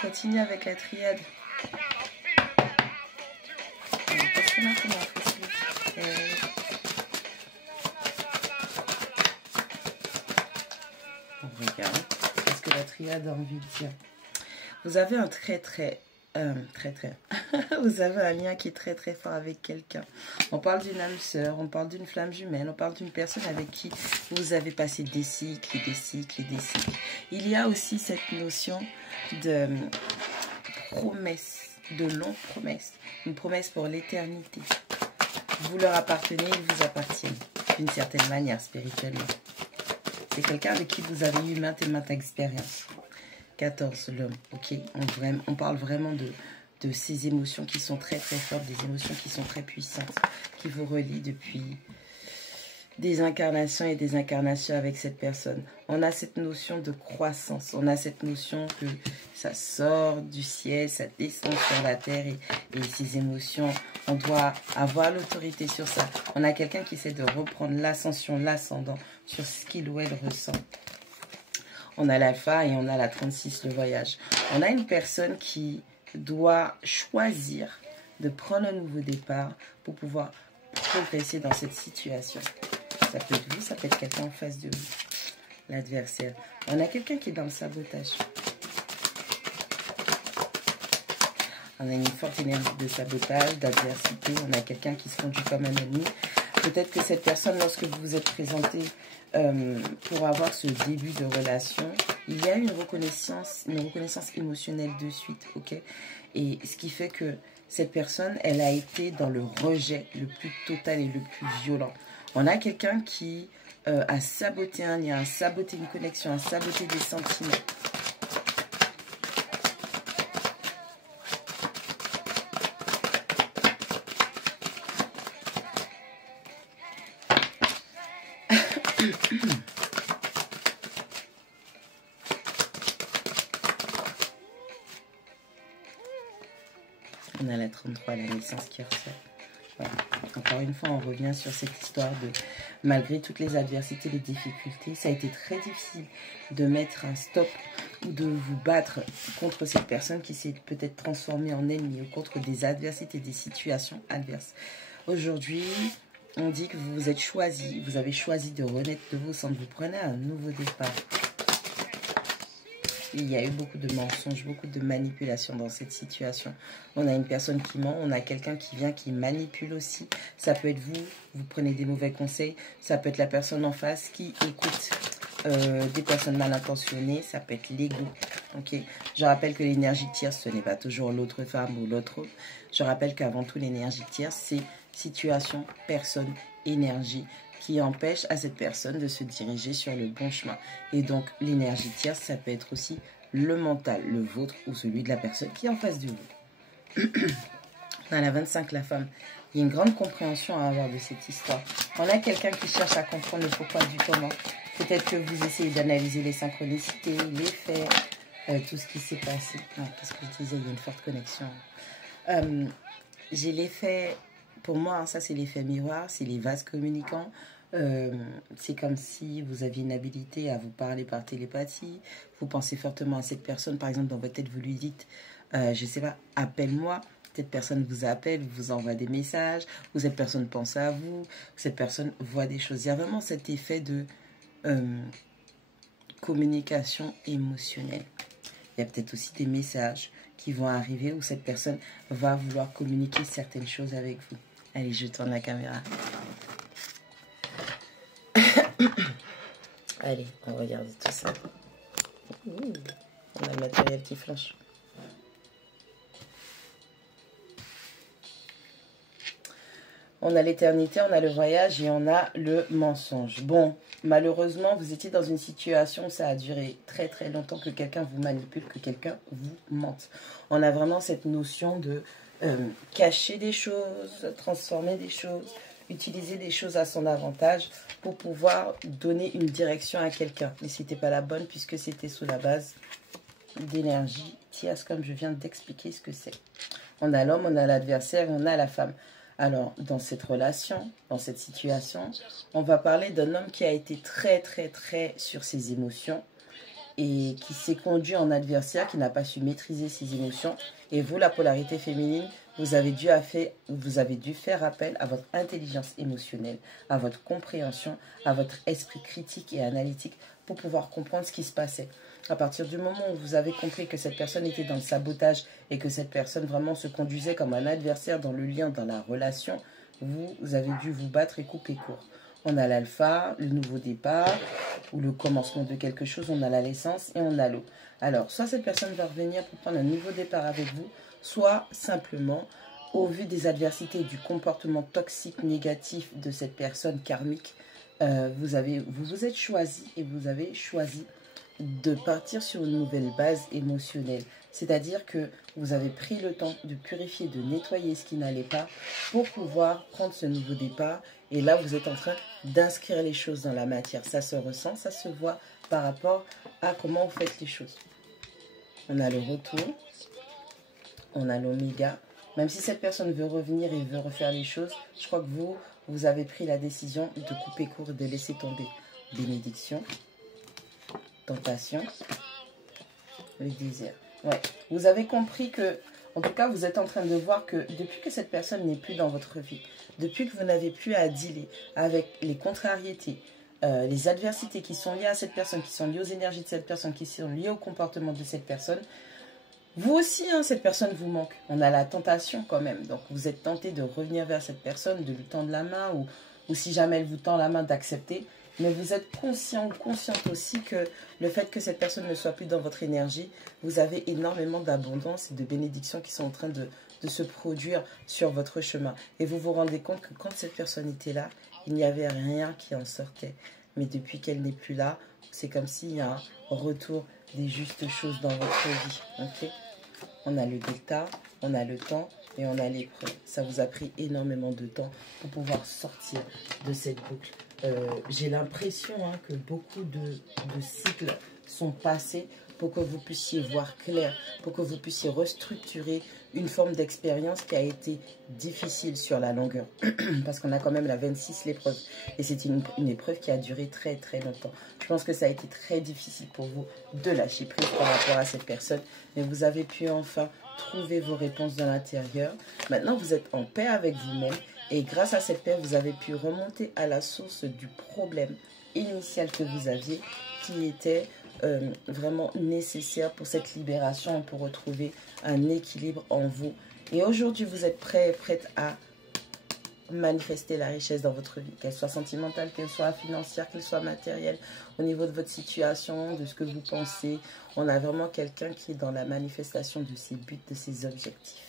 continue avec la triade. On regarde. Qu'est-ce que la triade a envie de dire? Vous avez un vous avez un lien qui est très très fort avec quelqu'un. On parle d'une âme sœur, on parle d'une flamme jumelle, on parle d'une personne avec qui vous avez passé des cycles et des cycles et des cycles. Il y a aussi cette notion de promesse, de longue promesse, une promesse pour l'éternité. Vous leur appartenez, ils vous appartiennent d'une certaine manière spirituellement. C'est quelqu'un avec qui vous avez eu maintes et maintes expériences. 14, l'homme, ok. On parle vraiment de ces émotions qui sont très très fortes, des émotions qui sont très puissantes, qui vous relient depuis des incarnations et des incarnations avec cette personne. On a cette notion de croissance, on a cette notion que ça sort du ciel, ça descend sur la terre et ces émotions, on doit avoir l'autorité sur ça. On a quelqu'un qui essaie de reprendre l'ascension, l'ascendant sur ce qu'il ou elle ressent. On a l'alpha et on a la 36, le voyage. On a une personne qui doit choisir de prendre un nouveau départ pour pouvoir progresser dans cette situation. Ça peut être vous, ça peut être quelqu'un en face de vous, l'adversaire. On a quelqu'un qui est dans le sabotage. On a une forte énergie de sabotage, d'adversité. On a quelqu'un qui se conduit comme un ennemi. Peut-être que cette personne, lorsque vous vous êtes présenté pour avoir ce début de relation, il y a une reconnaissance émotionnelle de suite, ok? Et ce qui fait que cette personne, elle a été dans le rejet le plus total et le plus violent. On a quelqu'un qui a saboté un lien, a saboté une connexion, a saboté des sentiments. On a la 33, la naissance qui ressort. Voilà. Encore une fois, on revient sur cette histoire de, malgré toutes les adversités, les difficultés, ça a été très difficile de mettre un stop ou de vous battre contre cette personne qui s'est peut-être transformée en ennemi ou contre des adversités, des situations adverses. Aujourd'hui, on dit que vous vous êtes choisi, vous avez choisi de renaître de vos cendres, vous prenez un nouveau départ. Il y a eu beaucoup de mensonges, beaucoup de manipulations dans cette situation. On a une personne qui ment, on a quelqu'un qui vient, qui manipule aussi. Ça peut être vous, vous prenez des mauvais conseils. Ça peut être la personne en face qui écoute des personnes mal intentionnées. Ça peut être l'ego. Okay. Je rappelle que l'énergie tierce, ce n'est pas toujours l'autre femme ou l'autre homme. Je rappelle qu'avant tout, l'énergie tierce, c'est situation, personne, énergie, qui empêche à cette personne de se diriger sur le bon chemin. Et donc, l'énergie tierce, ça peut être aussi le mental, le vôtre ou celui de la personne qui est en face de vous. Dans la 25, la femme, il y a une grande compréhension à avoir de cette histoire. On a quelqu'un qui cherche à comprendre le pourquoi du comment. Peut-être que vous essayez d'analyser les synchronicités, les faits, tout ce qui s'est passé. Qu'est-ce que je disais? Il y a une forte connexion. J'ai l'effet, pour moi, ça c'est l'effet miroir, c'est les vases communicants. C'est comme si vous aviez une habilité à vous parler par télépathie. Vous pensez fortement à cette personne. Par exemple, dans votre tête, vous lui dites, je ne sais pas, appelle-moi. Cette personne vous appelle, vous envoie des messages. Ou cette personne pense à vous. Cette personne voit des choses. Il y a vraiment cet effet de communication émotionnelle. Il y a peut-être aussi des messages qui vont arriver où cette personne va vouloir communiquer certaines choses avec vous. Allez, je tourne la caméra. Allez, on regarde tout ça. On a le matériel qui flanche. On a l'éternité, on a le voyage et on a le mensonge. Bon, malheureusement, vous étiez dans une situation où ça a duré très très longtemps que quelqu'un vous manipule, que quelqu'un vous mente. On a vraiment cette notion de cacher des choses, transformer des choses, utiliser des choses à son avantage pour pouvoir donner une direction à quelqu'un. Mais ce n'était pas la bonne puisque c'était sous la base d'énergie tierce, comme je viens d'expliquer ce que c'est. On a l'homme, on a l'adversaire, on a la femme. Alors, dans cette relation, dans cette situation, on va parler d'un homme qui a été très, très, très sur ses émotions et qui s'est conduit en adversaire, qui n'a pas su maîtriser ses émotions. Et vous, la polarité féminine, vous avez dû faire appel à votre intelligence émotionnelle, à votre compréhension, à votre esprit critique et analytique pour pouvoir comprendre ce qui se passait. À partir du moment où vous avez compris que cette personne était dans le sabotage et que cette personne vraiment se conduisait comme un adversaire dans le lien, dans la relation, vous avez dû vous battre et couper court. On a l'alpha, le nouveau départ ou le commencement de quelque chose, on a la naissance et on a l'eau. Alors, soit cette personne va revenir pour prendre un nouveau départ avec vous, soit simplement, au vu des adversités et du comportement toxique négatif de cette personne karmique, vous vous êtes choisi et vous avez choisi de partir sur une nouvelle base émotionnelle. C'est-à-dire que vous avez pris le temps de purifier, de nettoyer ce qui n'allait pas pour pouvoir prendre ce nouveau départ. Et là, vous êtes en train d'inscrire les choses dans la matière. Ça se ressent, ça se voit par rapport à comment vous faites les choses. On a le retour, on a l'oméga. Même si cette personne veut revenir et veut refaire les choses, je crois que vous avez pris la décision de couper court et de laisser tomber. Bénédiction, tentation, le désir. Ouais. Vous avez compris que, en tout cas, vous êtes en train de voir que depuis que cette personne n'est plus dans votre vie, depuis que vous n'avez plus à dealer avec les contrariétés, les adversités qui sont liées à cette personne, qui sont liées aux énergies de cette personne, qui sont liées au comportement de cette personne, vous aussi, hein, cette personne vous manque. On a la tentation quand même. Donc, vous êtes tenté de revenir vers cette personne, de lui tendre la main ou si jamais elle vous tend la main, d'accepter. Mais vous êtes conscient ou consciente aussi que le fait que cette personne ne soit plus dans votre énergie, vous avez énormément d'abondance et de bénédictions qui sont en train de se produire sur votre chemin. Et vous vous rendez compte que quand cette personne était là, il n'y avait rien qui en sortait. Mais depuis qu'elle n'est plus là, c'est comme s'il y a un retour des justes choses dans votre vie. Okay? On a le delta, on a le temps et on a l'épreuve. Ça vous a pris énormément de temps pour pouvoir sortir de cette boucle. J'ai l'impression que beaucoup de cycles sont passés pour que vous puissiez voir clair, pour que vous puissiez restructurer une forme d'expérience qui a été difficile sur la longueur. Parce qu'on a quand même la 26, l'épreuve. Et c'est une épreuve qui a duré très très longtemps. Je pense que ça a été très difficile pour vous de lâcher prise par rapport à cette personne. Mais vous avez pu enfin trouver vos réponses dans l'intérieur. Maintenant, vous êtes en paix avec vous-même. Et grâce à cette paix, vous avez pu remonter à la source du problème initial que vous aviez, qui était vraiment nécessaire pour cette libération et pour retrouver un équilibre en vous. Et aujourd'hui, vous êtes prête à manifester la richesse dans votre vie, qu'elle soit sentimentale, qu'elle soit financière, qu'elle soit matérielle, au niveau de votre situation, de ce que vous pensez. On a vraiment quelqu'un qui est dans la manifestation de ses buts, de ses objectifs.